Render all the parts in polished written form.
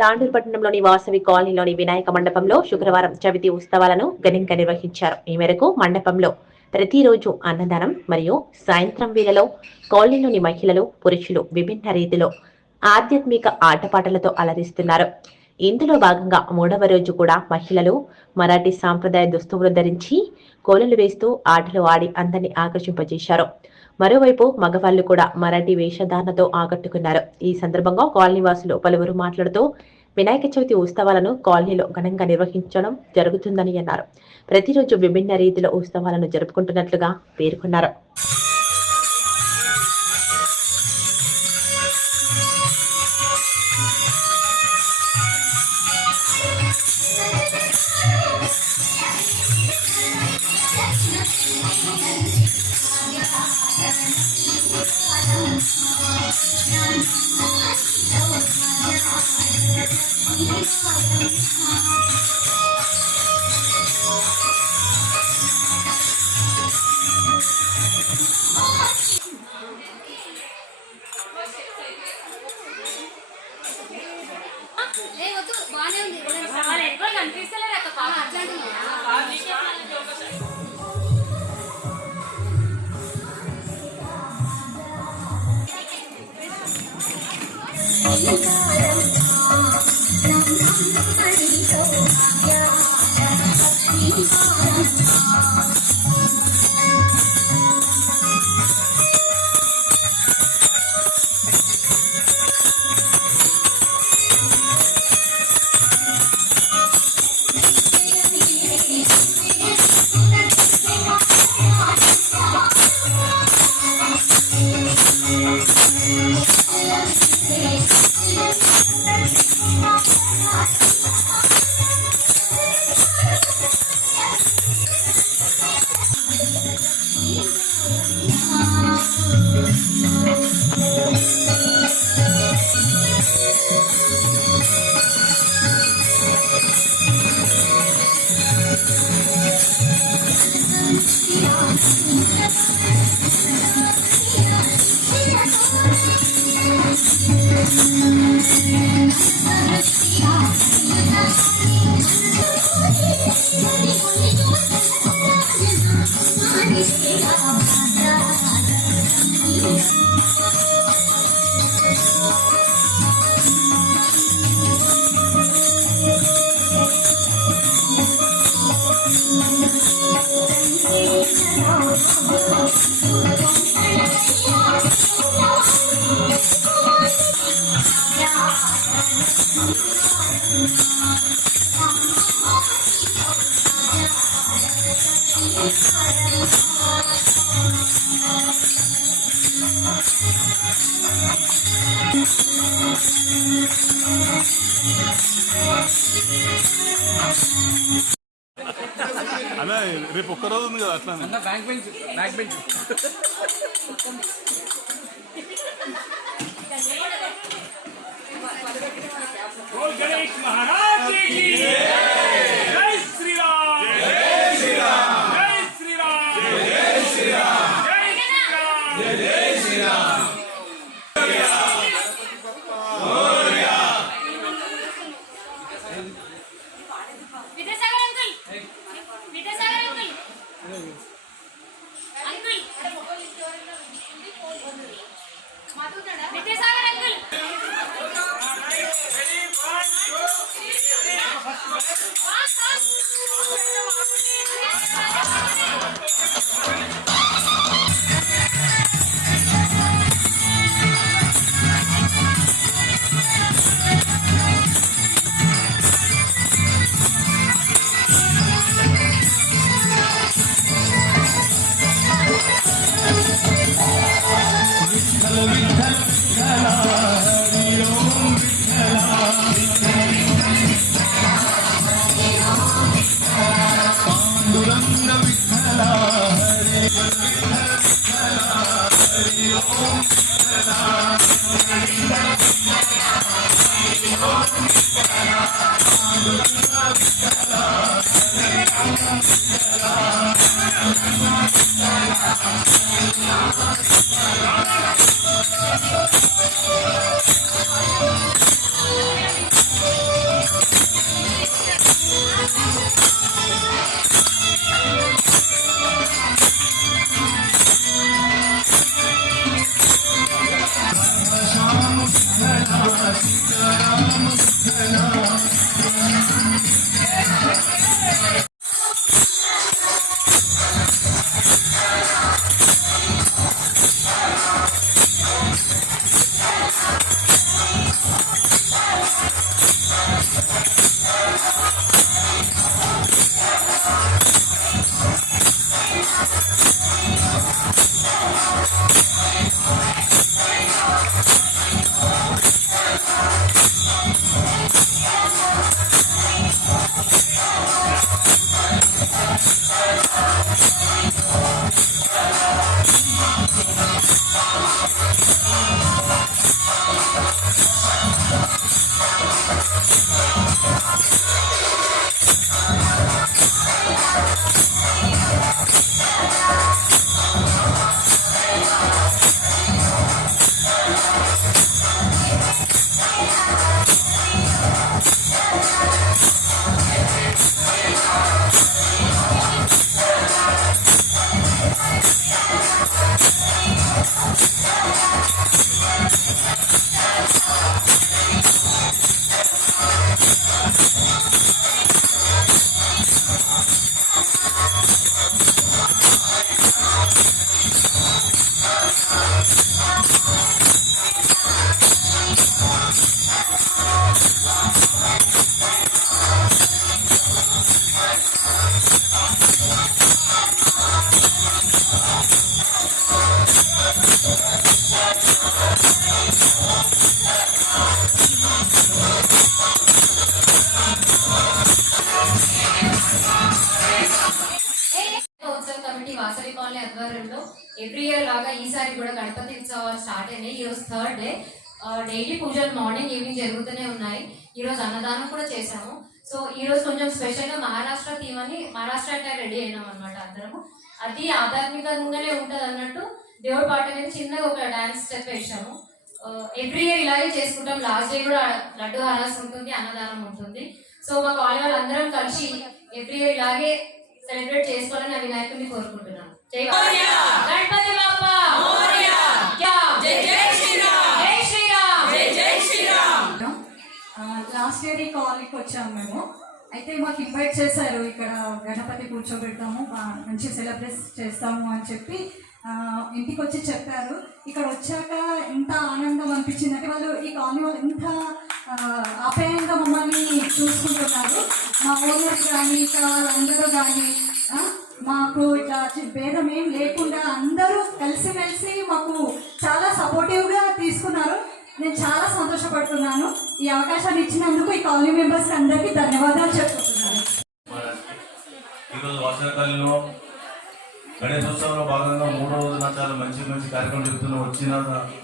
తాండూరు పట్టణంలోని వాసవి కాలనీలోని వినాయక మండపంలో శుక్రవారం చవితి ఉత్సవాలను ఘనంగా నిర్వహించారు. ఈ మేరకు మండపంలో ప్రతిరోజు అన్నదానం మరియు సాయంత్రం వేళలో కాలనీలోని మహిళలు, పురుషులు విభిన్న రీతిలో ఆధ్యాత్మిక ఆటపాటలతో అలరిస్తున్నారు. ఇందులో భాగంగా 3వ రోజు కూడా మహిళలు మరాఠీ సాంప్రదాయ దుస్తువులు ధరించి కోలలు వేస్తూ ఆటలు ఆడి అందరినీ ఆకర్షింపజేశారు. మరోవైపు మగవాళ్లు కూడా మరాఠీ వేషధారణతో ఆకట్టుకున్నారు. ఈ సందర్భంగా కాలనీ వాసులు పలువురు మాట్లాడుతూ వినాయక చవితి ఉత్సవాలను కాలనీలో ఘనంగా నిర్వహించడం జరుగుతుందని అన్నారు. ప్రతిరోజు విభిన్న రీతిలో ఉత్సవాలను జరుపుకుంటున్నట్లుగా పేర్కొన్నారు. అలా రేపు ఒక్కరోజు ఉంది కదా అట్లా బ్యాంక్ బెంచ్ गणेश महाराज की जय श्री राम जय श्री राम जय श्री राम जय श्री राम जय श्री राम ఉత్సవ కమిటీ వాసవి కాలనీ ఆధ్వర్యంలో ఎవ్రీ ఇయర్ లాగా ఈసారి కూడా గణపతి ఉత్సవాలు స్టార్ట్ అయినాయి. ఈరోజు థర్డ్ డే. డైలీ పూజలు మార్నింగ్ ఈవినింగ్ జరుగుతూనే ఉన్నాయి. ఈరోజు అన్నదానం కూడా చేశాము. సో ఈరోజు కొంచెం స్పెషల్గా మహారాష్ట్ర థీమ్ అని మహారాష్ట్ర అటాక్ రెడీ అయినాం అనమాట అందరము. అది ఆధ్యాత్మికంగానే ఉంటుంది అన్నట్టు దేవుడి పాట మీద చిన్నగా ఒక డాన్స్ స్టెప్ వేసాము. ఎవ్రీ ఇయర్ ఇలాగే చేసుకుంటాం. లాస్ట్ డే కూడా లడ్డు హారాస్ ఉంటుంది, అన్నదానం ఉంటుంది. సో మా కాలనీ వాళ్ళు అందరం కలిసి ఎవ్రీ ఇయర్ ఇలాగే సెలబ్రేట్ చేసుకోవాలని వినాయకుడిని కోరుకుంటున్నాను. గణపతి బాప్పా లాస్ట్ ఇయర్ ఈ కాలనీకి వచ్చాము మేము. అయితే మాకు ఇన్వైట్ చేశారు, ఇక్కడ గణపతి కూర్చోబెడతాము, మంచి సెలబ్రేట్ చేస్తాము అని చెప్పి ఇంటికి వచ్చి చెప్పారు. ఇక్కడ వచ్చాక ఎంత ఆనందం అనిపించిందంటే వాళ్ళు ఈ కాలనీ వాళ్ళు ఎంత ఆప్యాయంగా మమ్మల్ని చూసుకుంటున్నారు. మా ఓనర్స్ కానీ ఇక్కడ వాళ్ళందరూ కానీ మాకు ఇట్లా భేదం ఏం లేకుండా అందరూ కలిసిమెలిసి మాకు చాలా సపోర్టివ్గా తీసుకున్నారు. నేను చాలా సంతోషపడుతున్నాను. ఈ అవకాశాన్ని ఇచ్చినందుకు ఈ కాలనీ మెంబర్స్ అందరికీ ధన్యవాదాలు చెప్పుకుంటున్నాను. ఈరోజు వాసనకాలంలో గణేశోత్సవంలో భాగంగా 3వ రోజున చాలా మంచి మంచి కార్యక్రమం చెప్తున్న వచ్చిన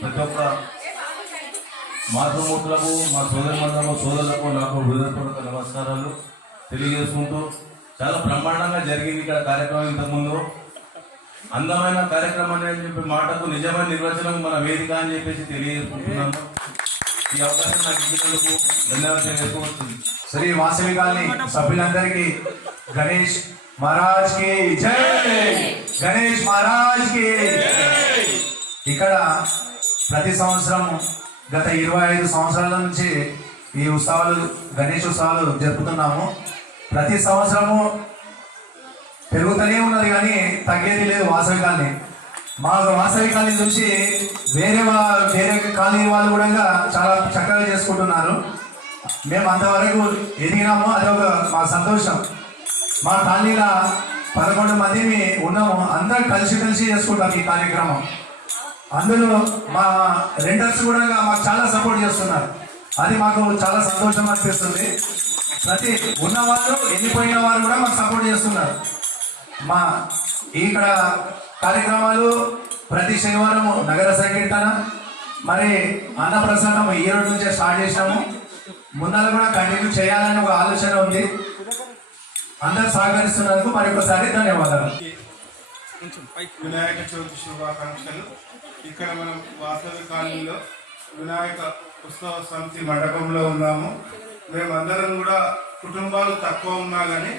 ప్రతి ఒక్క మాతృమూర్తులకు, మా సోదరులకు నాకు హృదయపూర్వక నమస్కారాలు తెలియజేసుకుంటూ చాలా బ్రహ్మాండంగా జరిగింది ఇక్కడ కార్యక్రమం. ఇంతకుముందు అందమైన కార్యక్రమం అని చెప్పి మాటకు నిజమైన నిర్వచనం మన వేదిక అని చెప్పేసి తెలియజేసుకుంటున్నాను. ఈ అవకాశం నాకు ఇచ్చినందుకు ధన్యవాదాలు తెలియజేసుకుంటుంది. శ్రీ వాసవి కాలనీ సభ్యులందరికీ గణేష్ మహారాజ్ కి జై, గణేష్ మహారాజ్ కి. ఇక్కడ ప్రతి సంవత్సరం గత 25 సంవత్సరాల నుంచి ఈ ఉత్సవాలు, గణేష్ ఉత్సవాలు జరుపుతున్నాము. ప్రతి సంవత్సరము పెరుగుతూనే ఉన్నది కానీ తగ్గేది లేదు వాసవి కాలనీ. మా వాసవి కాలనీ నుంచి వేరే కాలనీ వాళ్ళు కూడా చాలా చక్కగా చేసుకుంటున్నారు. మేము అంతవరకు ఎదిగినాము, అదొక మా సంతోషం. మా కాలనీలో 11 మంది ఉన్నాము, అందరం కలిసి చేసుకుంటాం ఈ కార్యక్రమం. అందులో మా రెంటర్స్ కూడా మాకు చాలా సపోర్ట్ చేస్తున్నారు. అది మాకు చాలా సంతోషం అనిపిస్తుంది. ప్రతి ఉన్నవాళ్ళు వెళ్ళిపోయిన వారు కూడా మాకు సపోర్ట్ చేస్తున్నారు. మా ఇక్కడ కార్యక్రమాలు ప్రతి శనివారం నగర సంకీర్తన, మరి అన్నప్రసన్నం ఈ రోజు నుంచే స్టార్ట్ చేసినాము. ముందర కూడా కంటిన్యూ చేయాలని ఒక ఆలోచన ఉంది. అందరు సహకరిస్తున్నందుకు మరొకసారి ధన్యవాదాలు. వినాయక చవితి శుభాకాంక్షలు. ఇక్కడ మనం వాసవి కాలనీలో వినాయక ఉత్సవ సమితి మండపంలో ఉన్నాము. మేమందరం కూడా కుటుంబాలు తక్కువ ఉన్నా కానీ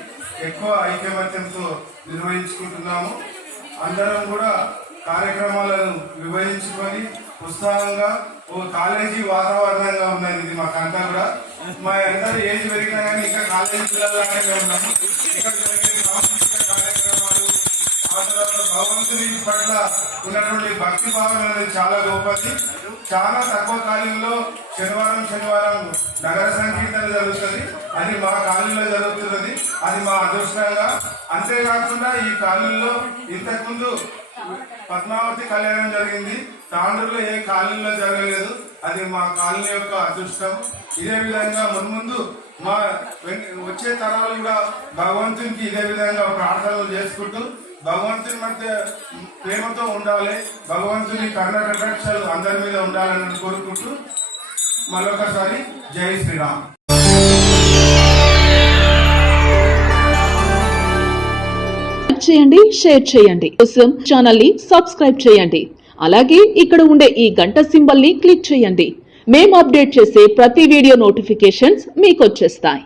ఎక్కువ ఐకమత్యంతో నిర్వహించుకుంటున్నాము. అందరం కూడా కార్యక్రమాలను విభజించుకొని ఉత్సాహంగా ఓ కాలేజీ వాతావరణంగా ఉన్నది ఇది మాకంతా కూడా. మా అందరూ ఏజ్ పెరిగినా కానీ ఇంకా కాలేజీ పిల్లలాగానే ఉన్నాము. ఇక్కడ జరిగే సాంస్కృతిక కార్యక్రమాలు, ఆ తర్వాత భగవంతుని పట్ల ఉన్నటువంటి భక్తి భావన అనేది చాలా గొప్పది. చాలా తక్కువ కాలంలో శనివారం నగర సంకీర్తన జరుగుతుంది. అది మా కాలనీలో జరుగుతున్నది. అది మా అదృష్టంగా. అంతేకాకుండా ఈ కాలనీలో ఇంతకుముందు పద్మావతి కళ్యాణం జరిగింది. తాండ్రులో ఏ కాలనీలో జరగలేదు. అది మా కాలనీ యొక్క అదృష్టం. ఇదే విధంగా మున్ముందు మా వచ్చే తరాలు కూడా భగవంతునికి ఇదే విధంగా ప్రార్థనలు చేసుకుంటూ భగవంతుని మధ్య ప్రేమతో ఉండాలి, భగవంతుని కరుణ కటాక్షాలు అందరి మీద ఉండాలని కోరుకుంటూ మరొకసారి జై శ్రీరామ్. చేయండి, షేర్ చేయండి. కోసం ఛానల్ ని సబ్స్క్రైబ్ చేయండి. అలాగే ఇక్కడ ఉండే ఈ గంట సింబల్ ని క్లిక్ చేయండి. మేము అప్డేట్ చేసే ప్రతి వీడియో నోటిఫికేషన్స్ మీకు వచ్చేస్తాయి.